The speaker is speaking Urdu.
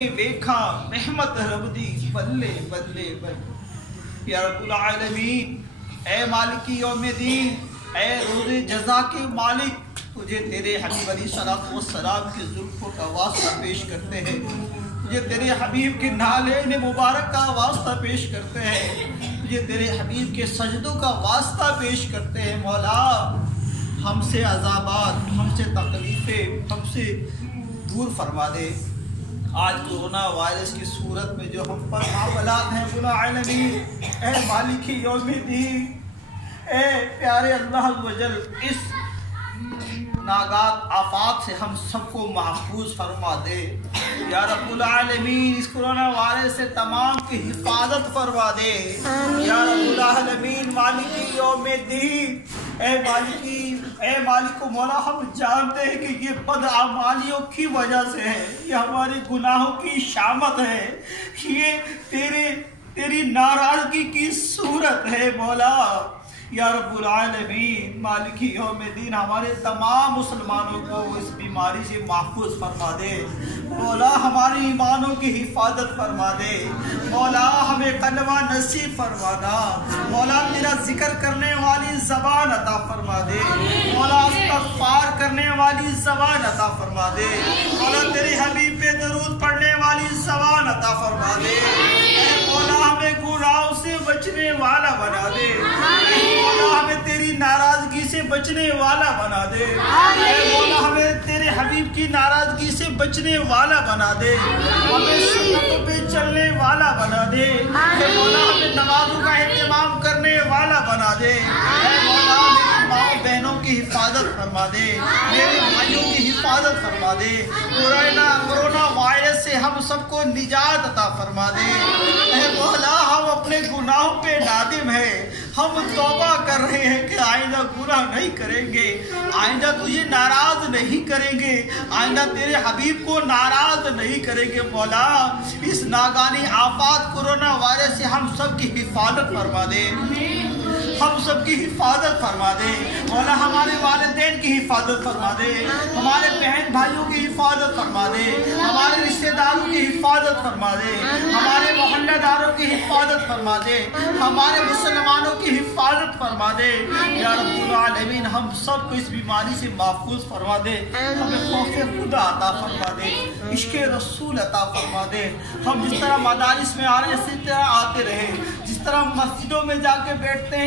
ویکھا رحمت رب دی بلے بلے بلے یا رب العالمین، اے مالکی یوم دین، اے روز جزا کے مالک، تجھے تیرے حبیب علیہ الصلوۃ والسلام کے زلفوں کا واسطہ پیش کرتے ہیں، تجھے تیرے حبیب کے نالین مبارک کا واسطہ پیش کرتے ہیں، تجھے تیرے حبیب کے سجدوں کا واسطہ پیش کرتے ہیں۔ مولا، ہم سے عذابات، ہم سے تکلیفیں ہم سے دور فرما دے۔ آج کورونا وائرس کی صورت میں جو ہم پر معاملات ہیں، رب العالمین، اے مالک یوم الدین، اے پیارے اللہ عز و جل، اس ناگات آفات سے ہم سب کو محفوظ فرما دے یا رب العالمین۔ اس کورونا وائرس سے تمام کی حفاظت فرما دے یا رب العالمین۔ مالک یوم الدین، اے مالک مولا، ہم جانتے ہیں کہ یہ بدعمالیوں کی وجہ سے ہے، یہ ہمارے گناہوں کی شامت ہے، یہ تیری ناراضگی کی صورت ہے مولا یا رب العالمین۔ مالک یوم الدین، ہمارے تمام مسلمانوں کو اس بیماری سے محفوظ فرما دے مولا، ہماری ایمانوں کی حفاظت فرما دے مولا، ہمیں کلمہ نصیب فرمانا مولا، تیرا ذکر کرنے والی زبان عطا فرما دے مولا، استغفار کرنے والی زبان عطا فرما دے مولا، تیرے حبیب پہ درود پڑھنے والی زبان عطا فرما دے مولا، ہمیں گناہوں سے بچنے والا بنا دے مولا، ہمیں تیری ناراضگی سے بچنے والا بنا دے مولا، ہمیں تیرے حبیب کی ناراضگی سے بچنے والا بنا دے، ہمیں سنتوں پہ چلنے والا بنا دے مولا، ہمیں نمازوں کا اہتمام کرنے والا بنا دے مولا، میری ماں بہنوں کی حفاظت فرما دے، میرے بھائیوں کی حفاظت فرما دے، کورونا وائرس سے ہم سب کو نجات عطا فرما دے اے مولا۔ ہم اپنے گناہوں پہ نادم ہیں، ہم توبہ کر رہے ہیں کہ آئندہ گناہ نہیں کریں گے، آئندہ تجھے ناراض نہیں کریں گے، آئندہ تیرے حبیب کو ناراض نہیں کریں گے مولا۔ اس ناگانی آفات کورونا وائرس سے ہم سب کی حفاظت فرما دے، ہم سب کی حفاظت فرما دے مولا، ہمارے والدین کی حفاظت فرما دے، ہمارے بہن بھائیوں کی حفاظت فرما دے، ہمارے رشتہ داروں کی حفاظت فرما دے، ہمارے محلہ داروں کی حفاظت فرما دے، ہمارے مسلمانوں کی حفاظت فرما دے یا رب العالمین۔ ہم سب کو اس بیماری سے محفوظ فرما دے، ہمیں خوف خدا عطا فرما دے، عشق رسول عطا فرما دے۔ ہم جس طرح مدارس میں آ رہے ہیں اسی طرح آتے رہے، جس طرح مسجدوں میں جا کے بیٹھتے ہیں